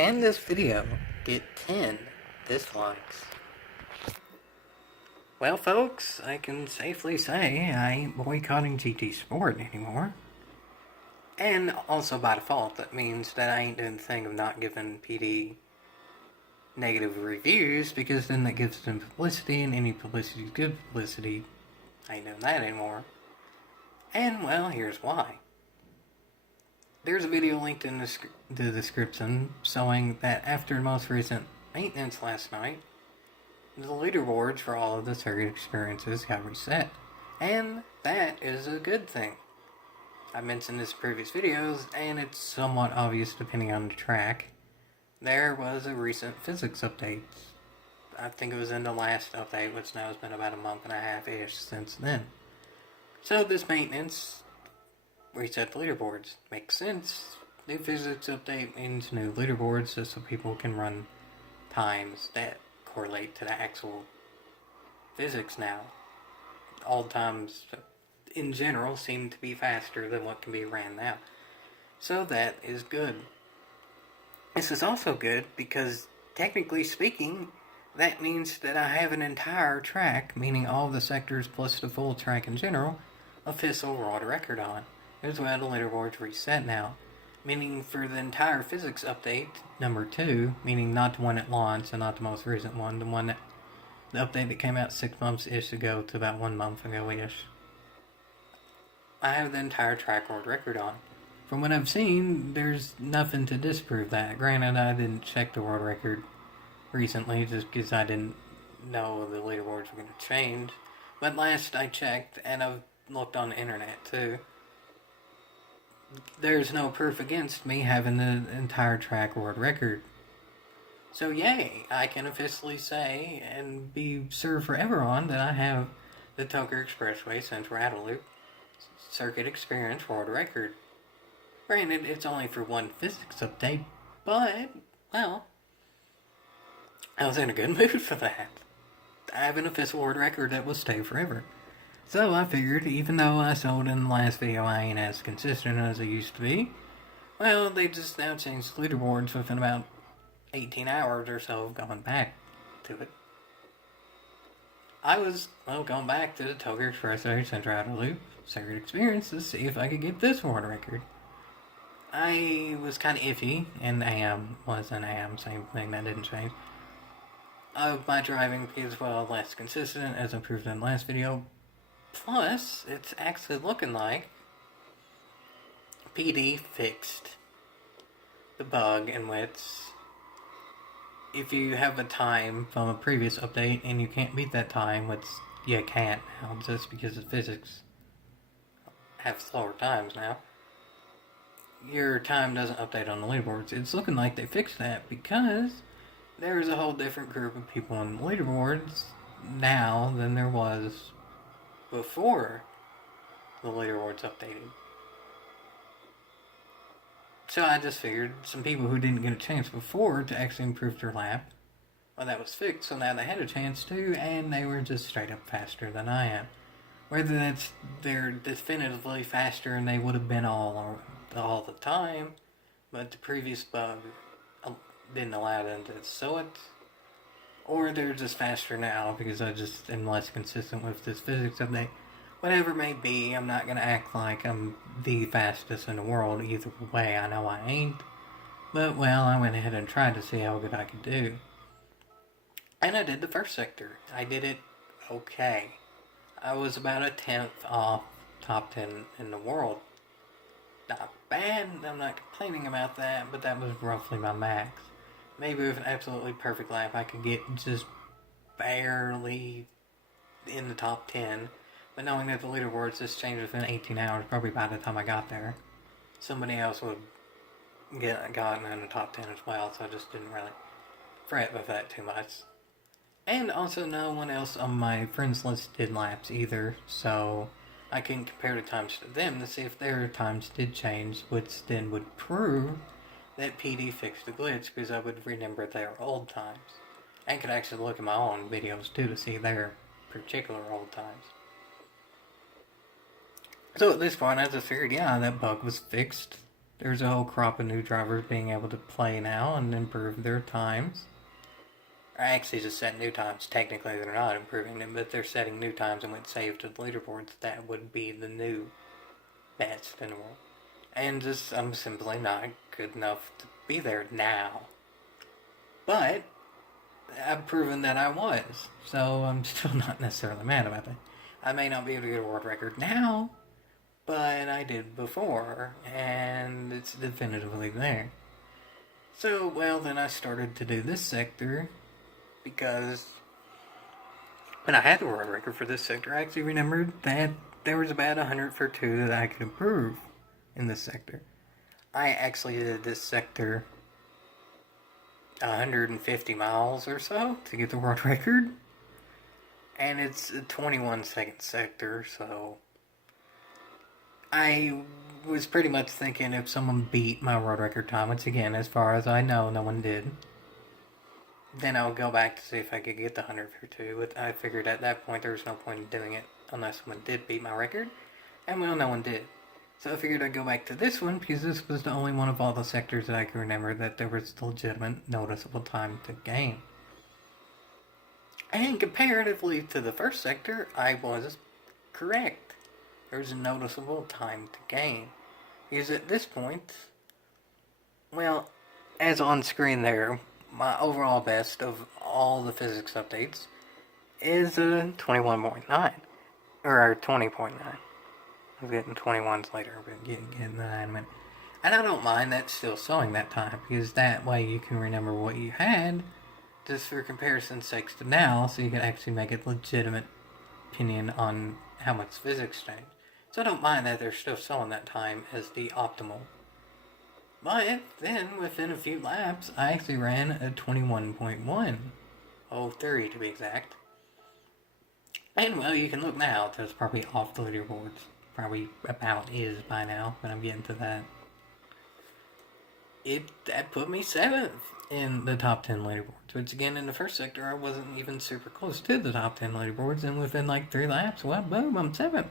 Can this video get 10 dislikes? Well, folks, I can safely say I ain't boycotting GT Sport anymore. And also by default, that means that I ain't doing the thing of not giving PD negative reviews, because then that gives them publicity, and any publicity is good publicity. I ain't doing that anymore. And, well, here's why. There's a video linked in the description showing that after the most recent maintenance last night, the leaderboards for all of the circuit experiences got reset. And that is a good thing. I mentioned this in previous videos, and it's somewhat obvious depending on the track. There was a recent physics update. I think it was in the last update, which now has been about a month and a half-ish since then. So this maintenance reset the leaderboards. Makes sense. New physics update means new leaderboards, just so people can run times that correlate to the actual physics now. All times, in general, seem to be faster than what can be ran now. So that is good. This is also good because, technically speaking, that means that I have an entire track, meaning all the sectors plus the full track in general, official world record on. Here's why the leaderboard's reset now. Meaning for the entire physics update, number 2, meaning not the one at launch and not the most recent one, the update that came out 6 months-ish ago to about 1 month ago-ish. I have the entire track world record on. From what I've seen, there's nothing to disprove that. Granted, I didn't check the world record recently just because I didn't know the leaderboards were going to change. But last I checked, and I've looked on the internet too, there's no proof against me having the entire track world record. So yay, I can officially say and be served forever on that I have the Tokyo Expressway Central Loop circuit experience world record. Granted, it's only for one physics update, but, well, I was in a good mood for that. I have an official world record that will stay forever. So I figured, even though I showed in the last video I ain't as consistent as I used to be, well, they just now changed the leaderboards within about 18 hours or so of going back to it. I was, going back to the Tokyo Expressway Central Loop circuit experience to see if I could get this world record. I was kind of iffy, and AM, same thing, that didn't change, of my driving because, well, less consistent, as I proved in the last video. Plus, it's actually looking like PD fixed the bug in which if you have a time from a previous update and you can't beat that time, which you can't now just because the physics have slower times now, your time doesn't update on the leaderboards. It's looking like they fixed that because there's a whole different group of people on the leaderboards now than there was before the leaderboards updated. So I just figured some people who didn't get a chance before to actually improve their lap, well, that was fixed, so now they had a chance to, and they were just straight up faster than I am. Whether that's they're definitively faster and they would have been all the time, but the previous bug didn't allow them to show it, or they're just faster now because I just am less consistent with this physics update. Whatever it may be, I'm not going to act like I'm the fastest in the world either way. I know I ain't. But, well, I went ahead and tried to see how good I could do. And I did the first sector. I did it okay. I was about a 10th off top 10 in the world. Not bad, I'm not complaining about that, but that was roughly my max. Maybe with an absolutely perfect lap, I could get just barely in the top 10. But knowing that the leaderboards just changed within 18 hours, probably by the time I got there, somebody else would gotten in the top 10 as well, so I just didn't really fret with that too much. And also no one else on my friends list did laps either, so I can compare the times to them to see if their times did change, which then would prove that PD fixed the glitch, because I would remember their old times. I could actually look at my own videos too to see their particular old times. So at this point I just figured, yeah, that bug was fixed. There's a whole crop of new drivers being able to play now and improve their times. Or actually, just set new times. Technically, they're not improving them, but they're setting new times and when saved to the leaderboards, that would be the new best in the world. And just, I'm simply not good enough to be there now. But I've proven that I was, so I'm still not necessarily mad about that. I may not be able to get a world record now, but I did before, and it's definitively there. So, well, then I started to do this sector, because when I had the world record for this sector, I actually remembered that there was about 100 for 2 that I could improve in this sector. I actually did this sector 150 miles or so to get the world record. And it's a 21 second sector, so I was pretty much thinking if someone beat my world record time, which again, as far as I know, no one did, then I would go back to see if I could get the 100 for 2. But I figured at that point there was no point in doing it unless someone did beat my record, and well, no one did. So I figured I'd go back to this one because this was the only one of all the sectors that I could remember that there was legitimate, noticeable time to gain. And comparatively to the first sector, I was correct. There was a noticeable time to gain. Because at this point, well, as on screen there, my overall best of all the physics updates is a 21.9. Or 20.9. I'm getting 21s later, but getting that in a minute. And I don't mind that still showing that time, because that way you can remember what you had, just for comparison's sake to now, so you can actually make a legitimate opinion on how much physics changed. So I don't mind that they're still showing that time as the optimal. But then, within a few laps, I actually ran a 21.1. 03 to be exact. And well, you can look now, that's probably off the leaderboards. Probably about is by now, but I'm getting to that. That put me 7th in the top 10 leaderboards, which again, in the first sector, I wasn't even super close to the top 10 leaderboards, and within like 3 laps, well, boom, I'm 7th.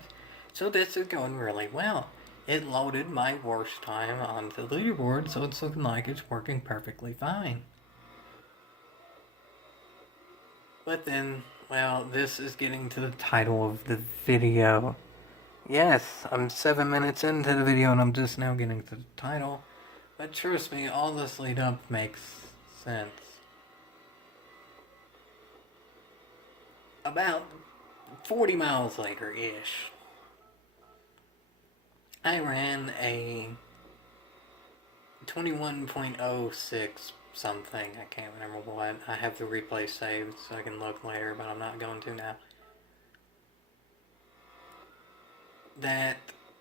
So this is going really well. It loaded my worst time onto the leaderboard, so it's looking like it's working perfectly fine. But then, well, this is getting to the title of the video. Yes, I'm 7 minutes into the video and I'm just now getting to the title. But trust me, all this lead up makes sense. About 40 miles later-ish, I ran a 21.06 something. I can't remember what. I have the replay saved so I can look later, but I'm not going to now. That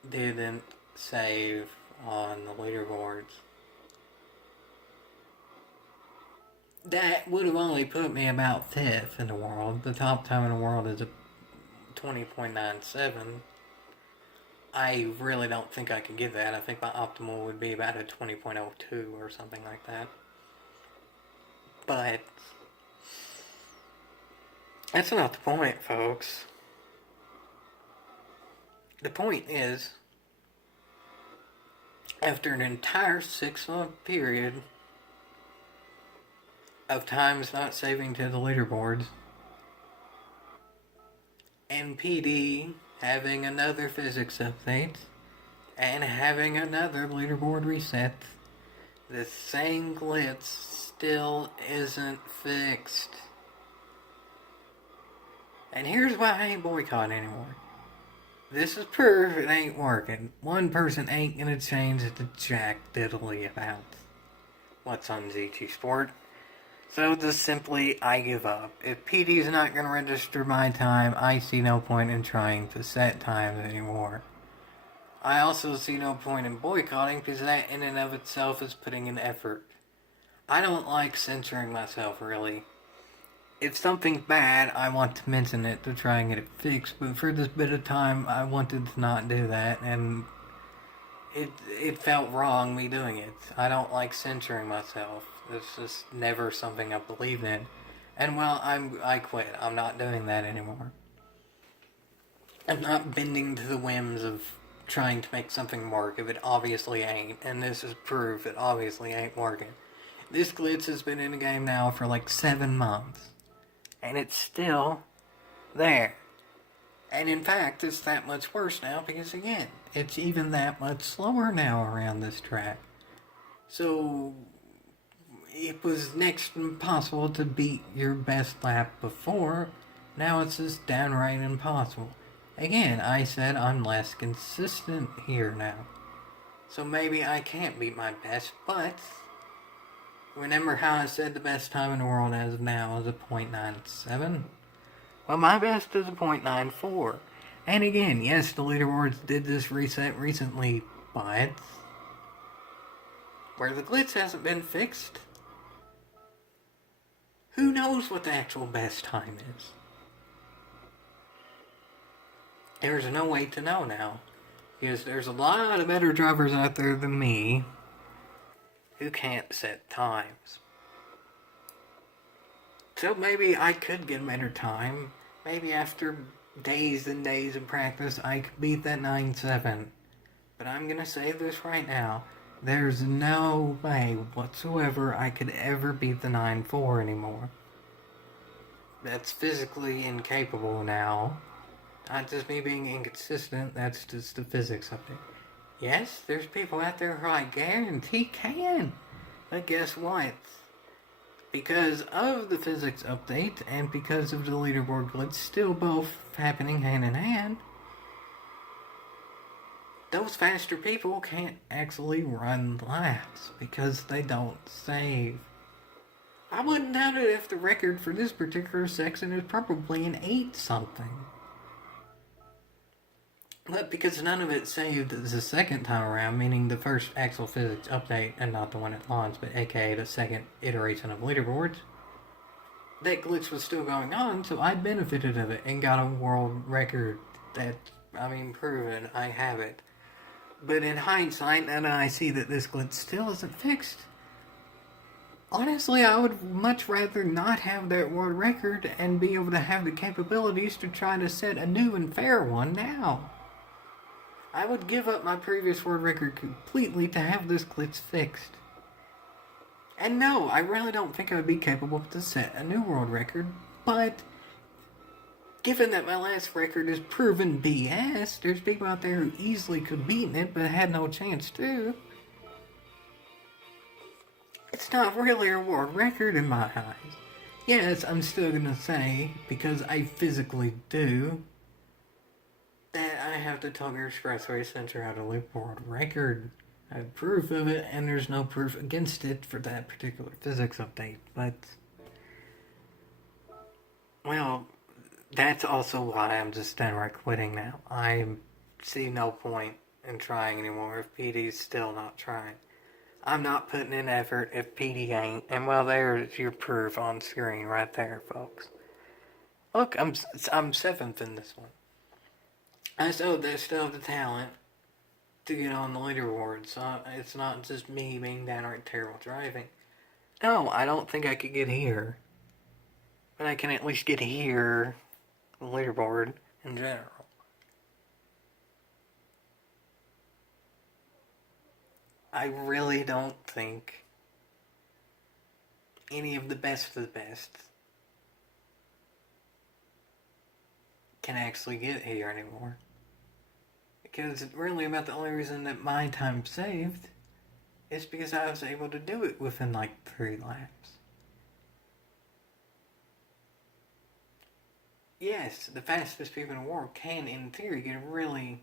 didn't save on the leaderboards. That would have only put me about 5th in the world. The top time in the world is a 20.97. I really don't think I could get that. I think my optimal would be about a 20.02 or something like that. But that's not the point, folks. The point is, after an entire 6-month period of times not saving to the leaderboards, and PD having another physics update, and having another leaderboard reset, the same glitch still isn't fixed. And here's why I ain't boycotting anymore. This is proof it ain't working. One person ain't gonna change the jack diddly about what's on ZT Sport. So just simply, I give up. If PD's not gonna register my time, I see no point in trying to set times anymore. I also see no point in boycotting because that in and of itself is putting in effort. I don't like censoring myself, really. If something's bad, I want to mention it to try and get it fixed, but for this bit of time, I wanted to not do that, and it felt wrong me doing it. I don't like censoring myself. It's just never something I believe in. And well, I quit. I'm not doing that anymore. I'm not bending to the whims of trying to make something work if it obviously ain't, and this is proof it obviously ain't working. This glitch has been in the game now for like 7 months, and it's still there. And in fact, it's that much worse now because, again, it's even that much slower now around this track. So, it was next to impossible to beat your best lap before. Now it's just downright impossible. Again, I said I'm less consistent here now. So maybe I can't beat my best, but remember how I said the best time in the world as of now is a .97? Well, my best is a .94. And again, yes, the leaderboards did this reset recently, but where the glitch hasn't been fixed, who knows what the actual best time is? There's no way to know now, because there's a lot of better drivers out there than me who can't set times. So maybe I could get a better time. Maybe after days and days of practice, I could beat that 9.7. But I'm gonna say this right now. There's no way whatsoever I could ever beat the 9.4 anymore. That's physically incapable now. Not just me being inconsistent, that's just the physics of it. Yes, there's people out there who I guarantee can. But guess what? Because of the physics update and because of the leaderboard glitch still both happening hand in hand, those faster people can't actually run laps because they don't save. I wouldn't doubt it if the record for this particular section is probably an 8 something. But because none of it saved the second time around, meaning the first actual physics update and not the one at launch, but aka the second iteration of leaderboards, that glitch was still going on, so I benefited of it and got a world record that, proven I have it. But in hindsight, now that I see that this glitch still isn't fixed, honestly, I would much rather not have that world record and be able to have the capabilities to try to set a new and fair one now. I would give up my previous world record completely to have this glitch fixed. And no, I really don't think I would be capable to set a new world record, but given that my last record is proven BS, there's people out there who easily could beat it but had no chance to. It's not really a world record in my eyes. Yes, I'm still gonna say, because I physically do, that I have the Tokyo Expressway Center out of loop world record. I have proof of it, and there's no proof against it for that particular physics update, but well, that's also why I'm just downright quitting now. I see no point in trying anymore if PD's still not trying. I'm not putting in effort if PD ain't, and well, there's your proof on screen right there, folks. Look, I'm 7th in this one. I still have the talent to get on the leaderboard, so it's not just me being downright terrible driving. No, I don't think I could get here. But I can at least get here, the leaderboard, in general. I really don't think any of the best can actually get here anymore. Because really about the only reason that my time saved is because I was able to do it within like 3 laps. Yes, the fastest people in the world can, in theory, get a really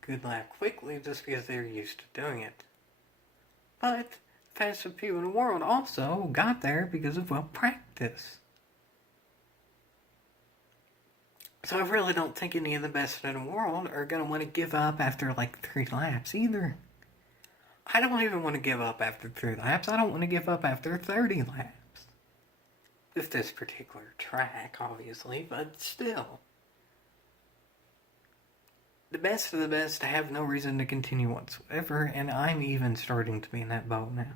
good lap quickly just because they're used to doing it. But the fastest people in the world also got there because of, well, practice. So I really don't think any of the best in the world are going to want to give up after like 3 laps either. I don't even want to give up after 3 laps. I don't want to give up after 30 laps. With this particular track, obviously, but still. The best of the best have no reason to continue whatsoever, and I'm even starting to be in that boat now.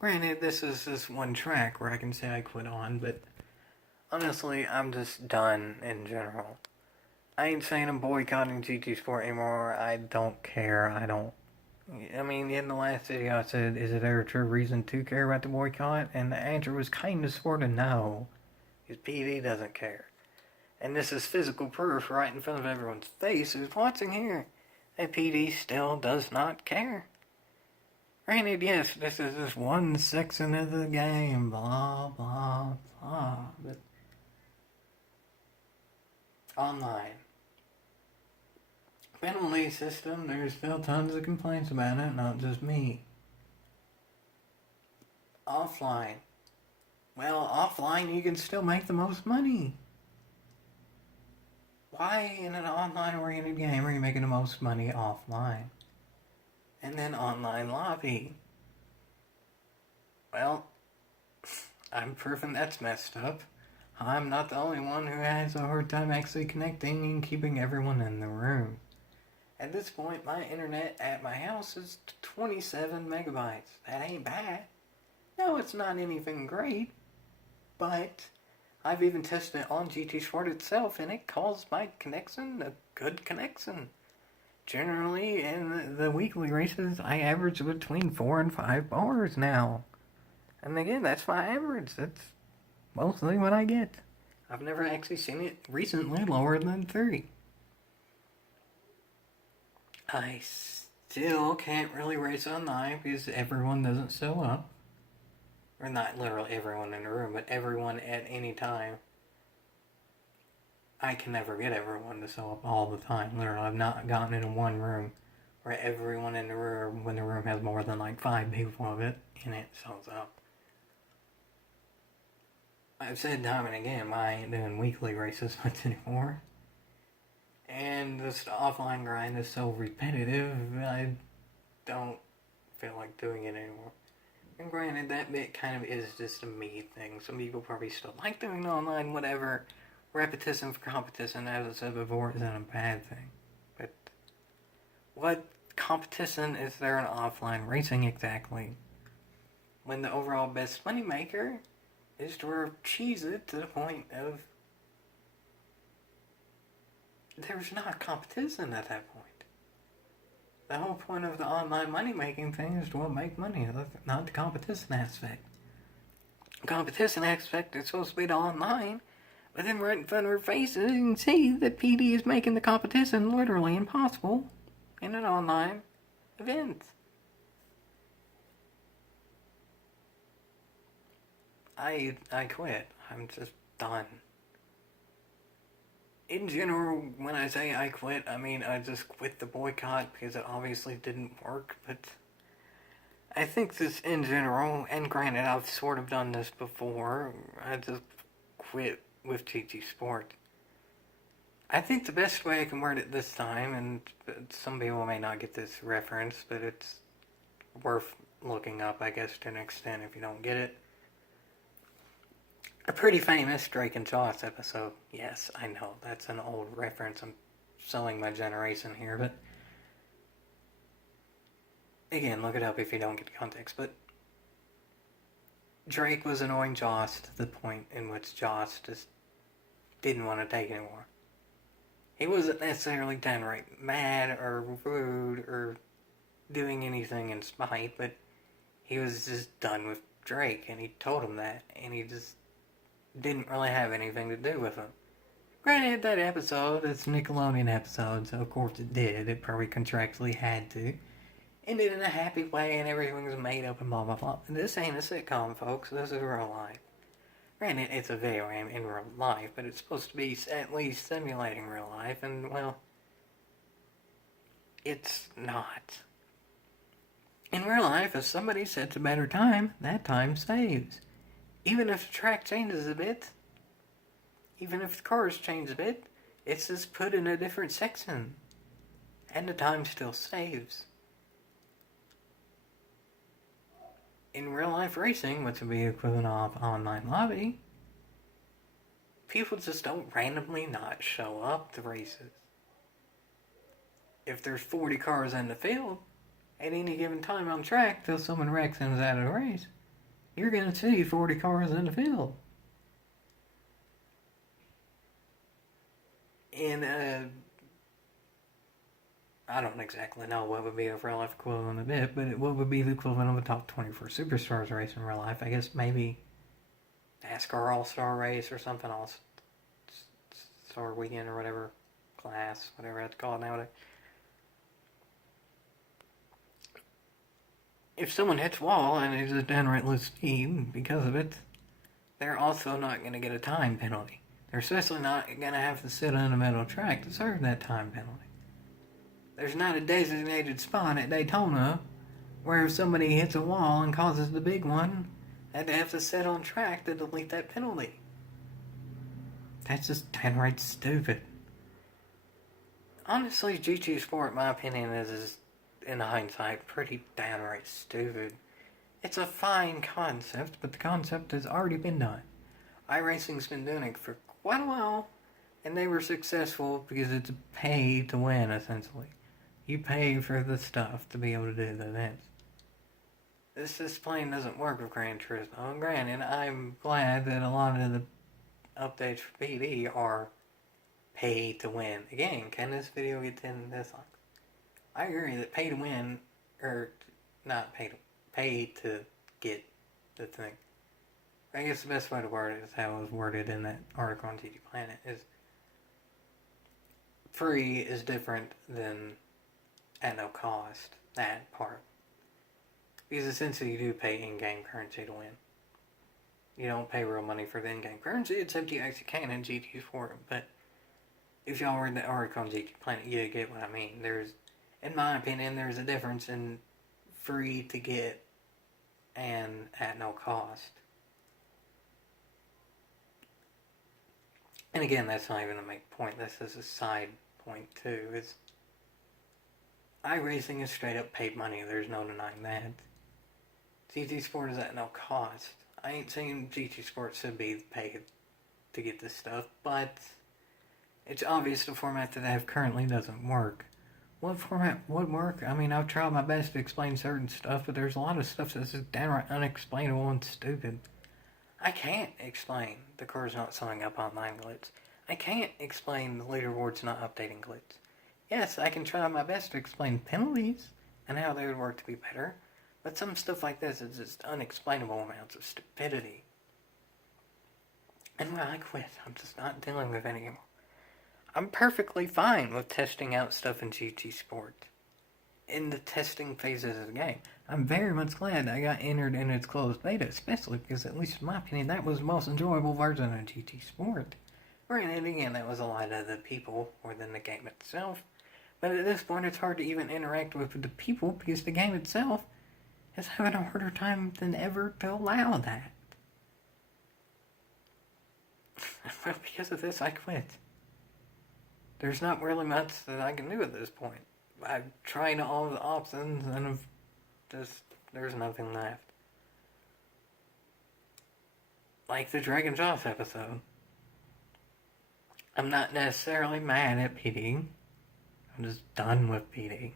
Granted, this is just one track where I can say I quit on, but honestly, I'm just done in general. I ain't saying I'm boycotting GT Sport anymore. I don't care. I mean, in the last video I said, is there a true reason to care about the boycott? And the answer was kind of sort of no. Because PD doesn't care. And this is physical proof right in front of everyone's face who's watching here. That PD still does not care. Granted, yes, this is just one section of the game, blah, blah, blah. But online. Penalty system, there's still tons of complaints about it, not just me. Offline. Well, offline you can still make the most money. Why in an online-oriented game are you making the most money offline? And then online lobby. Well, I'm proving that's messed up. I'm not the only one who has a hard time actually connecting and keeping everyone in the room. At this point, my internet at my house is 27 megabytes. That ain't bad. No, it's not anything great, but I've even tested it on GT Sport itself, and it calls my connection a good connection. Generally, in the weekly races, I average between 4 and 5 bars now. And again, that's my average. That's mostly what I get. I've never actually seen it recently lower than 3. I still can't really race online because everyone doesn't show up. Or not literally everyone in the room, but everyone at any time. I can never get everyone to show up all the time. Literally, I've not gotten into one room where everyone in the room, when the room has more than like 5 people of it in it, shows up. I've said time and again, I ain't doing weekly races much anymore. And this offline grind is so repetitive, I don't feel like doing it anymore. And granted, that bit kind of is just a me thing. Some people probably still like doing it online, whatever. Repetition for competition, as I said before, isn't a bad thing. But what competition is there in offline racing exactly? When the overall best moneymaker is to cheese it to the point of there's not competition at that point. The whole point of the online money-making thing is to make money, not the competition aspect. The competition aspect is supposed to be the online, but then right in front of our faces, you can see that PD is making the competition literally impossible in an online event. I quit. I'm just done. In general, when I say I quit, I mean I just quit the boycott because it obviously didn't work, but I think this in general, and granted I've sort of done this before, I just quit with GT Sport. I think the best way I can word it this time, and some people may not get this reference, but it's worth looking up, I guess, to an extent if you don't get it. A pretty famous Drake and Josh episode. Yes, I know, that's an old reference. I'm selling my generation here, but again, look it up if you don't get the context. But Drake was annoying Josh to the point in which Josh just didn't want to take it anymore. He wasn't necessarily downright mad or rude or doing anything in spite, but he was just done with Drake, and he told him that, and he just didn't really have anything to do with him. Granted, that episode, it's a Nickelodeon episode, so of course it did. It probably contractually had to. Ended in a happy way, and everything was made up and blah blah blah. This ain't a sitcom, folks. This is real life. Granted, it's a video game in real life, but it's supposed to be at least simulating real life, and well, it's not. In real life, if somebody sets a better time, that time saves. Even if the track changes a bit, even if the cars change a bit, it's just put in a different section. And the time still saves. In real life racing, which would be equivalent of online lobby, people just don't randomly not show up to races. If there's 40 cars in the field, at any given time on track till someone wrecks and is out of the race, you're going to see 40 cars in the field. in I don't exactly know what would be a real life equivalent of it, but what would be the equivalent of a top 24 superstars race in real life? I guess maybe NASCAR All Star race or something, All Star Weekend or whatever class, whatever it's called nowadays. If someone hits wall and is a downright low speed because of it, they're also not going to get a time penalty. They're especially not going to have to sit on a metal track to serve that time penalty. There's not a designated spot at Daytona where if somebody hits a wall and causes the big one, that they have to sit on track to delete that penalty. That's just downright stupid. Honestly, GT Sport, in my opinion, is in hindsight, pretty downright stupid. It's a fine concept, but the concept has already been done. iRacing's been doing it for quite a while, and they were successful because it's pay to win, essentially. You pay for the stuff to be able to do the events. This just plain doesn't work with Gran Turismo. And granted, I'm glad that a lot of the updates for PD are pay to win the game. Can this video get 10 dislikes? I agree that pay to win, or not pay to get the thing. I guess the best way to word it is how it was worded in that article on GT Planet is free is different than at no cost, that part. Because essentially you do pay in-game currency to win. You don't pay real money for the in-game currency, except you actually can in GT Sport, but if y'all read the article on GT Planet, you get what I mean. In my opinion, there's a difference in free to get and at no cost. And again, that's not even a main point. This is a side point too. Is iRacing is straight up paid money. There's no denying that. GT Sport is at no cost. I ain't saying GT Sport should be paid to get this stuff, but it's obvious the format that I have currently doesn't work. What format would work? I mean, I've tried my best to explain certain stuff, but there's a lot of stuff that's just downright unexplainable and stupid. I can't explain the car's not showing up online glitch. I can't explain the leaderboard's not updating glitch. Yes, I can try my best to explain penalties and how they would work to be better, but some stuff like this is just unexplainable amounts of stupidity. And when I quit, I'm just not dealing with it anymore. I'm perfectly fine with testing out stuff in GT Sport in the testing phases of the game. I'm very much glad I got entered in its closed beta, especially because, at least in my opinion, that was the most enjoyable version of GT Sport. Granted, again, that was a lot of the people more than the game itself, but at this point it's hard to even interact with the people because the game itself is having a harder time than ever to allow that. Well, because of this, I quit. There's not really much that I can do at this point. I've tried all the options and there's nothing left. Like the Dragon Joss episode. I'm not necessarily mad at PD. I'm just done with PD.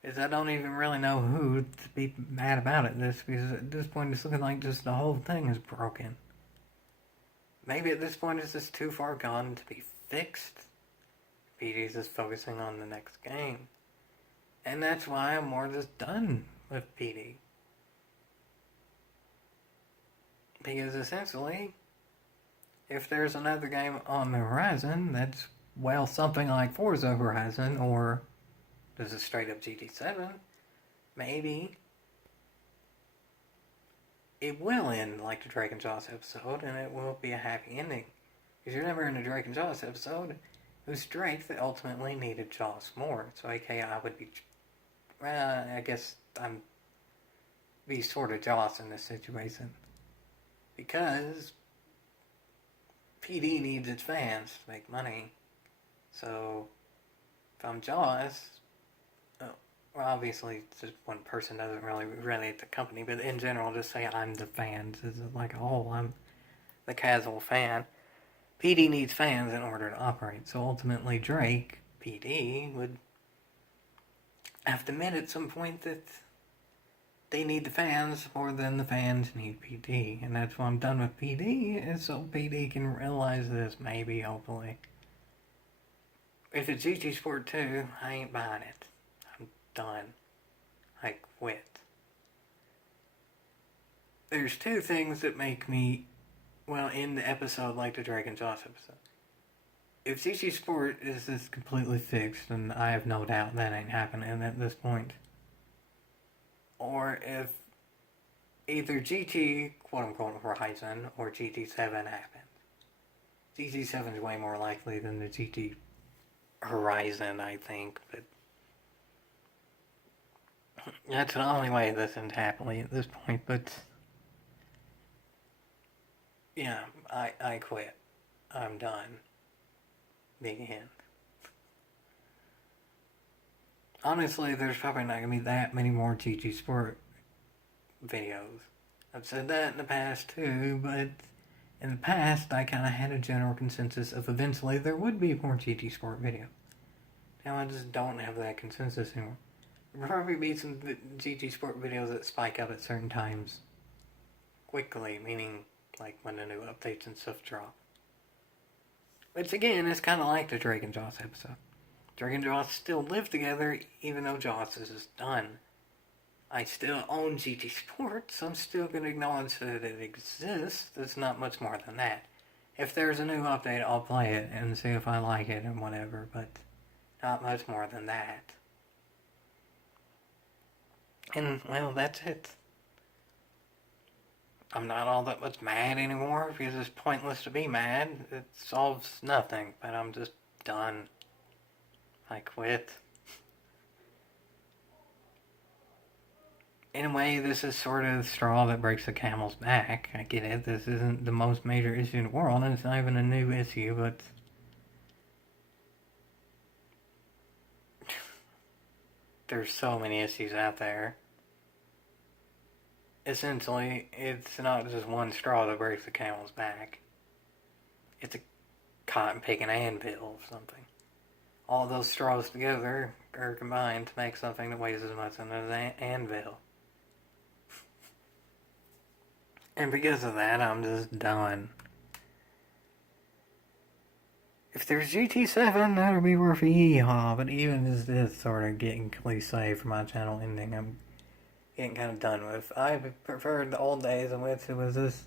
Because I don't even really know who to be mad about it because at this point it's looking like just the whole thing is broken. Maybe at this point it's just too far gone to be fixed. PD's just focusing on the next game. And that's why I'm more just done with PD. Because essentially, if there's another game on the horizon that's, well, something like Forza Horizon or just a straight up GT7, maybe it will end like the Drake and Joss episode and it will be a happy ending. Because you're never in a Drake and Joss episode. It was Drake that ultimately needed Joss more. So, aka, I would be... I guess I'm... be sort of Joss in this situation. Because... PD needs its fans to make money. So... if I'm Joss... well, obviously, just one person doesn't really relate the company. But in general, just say I'm the fans. It's like a whole... I'm the casual fan. PD needs fans in order to operate, so ultimately Drake, PD, would have to admit at some point that they need the fans more than the fans need PD, and that's why I'm done with PD, is so PD can realize this, maybe, hopefully. If it's GT Sport 2, I ain't buying it. I'm done. I quit. There's two things that make me, well, in the episode like the Dragon Josh episode. If GT Sport is just completely fixed, then I have no doubt that ain't happening at this point. Or if either GT, quote unquote, Horizon or GT7 happens. GT7 is way more likely than the GT Horizon, I think, but that's the only way this ends happily at this point, but yeah, I quit. I'm done. Big hint. Honestly, there's probably not going to be that many more GT Sport videos. I've said that in the past too, but in the past I kind of had a general consensus of eventually there would be more GT Sport videos. Now I just don't have that consensus anymore. There'll probably be some GT Sport videos that spike up at certain times quickly, meaning like when the new updates and stuff drop. Which again is kind of like the Drake and Joss episode. Drake and Joss still live together even though Joss is done. I still own GT Sports, so I'm still going to acknowledge that it exists. There's not much more than that. If there's a new update, I'll play it and see if I like it and whatever, but not much more than that. And, well, that's it. I'm not all that much mad anymore because it's pointless to be mad. It solves nothing, but I'm just done. I quit. In a way, this is sort of the straw that breaks the camel's back. I get it. This isn't the most major issue in the world, and it's not even a new issue, but there's so many issues out there. Essentially, it's not just one straw that breaks the camel's back. It's a cotton picking anvil or something. All those straws together are combined to make something that weighs as much as an anvil. And because of that, I'm just done. If there's GT7, that'll be worth a yeehaw, but even as this sort of getting cliche for my channel ending, I'm getting kind of done with. I preferred the old days in which it was just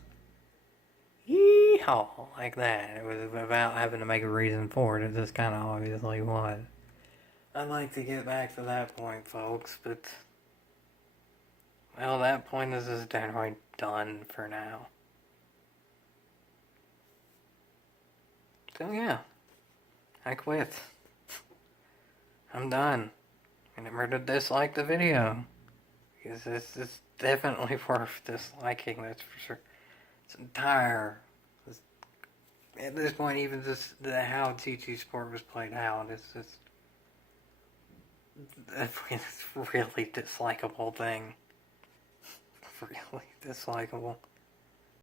yeehaw, like that. It was without having to make a reason for it, it just kind of obviously was. I'd like to get back to that point, folks, but well, that point is just downright done for now. So yeah, I quit. I'm done. Remember to dislike the video, because this is definitely worth disliking, that's for sure. It's entire, at this point, even just how GT Sport was played out, it's just it's really dislikable thing. Really dislikable.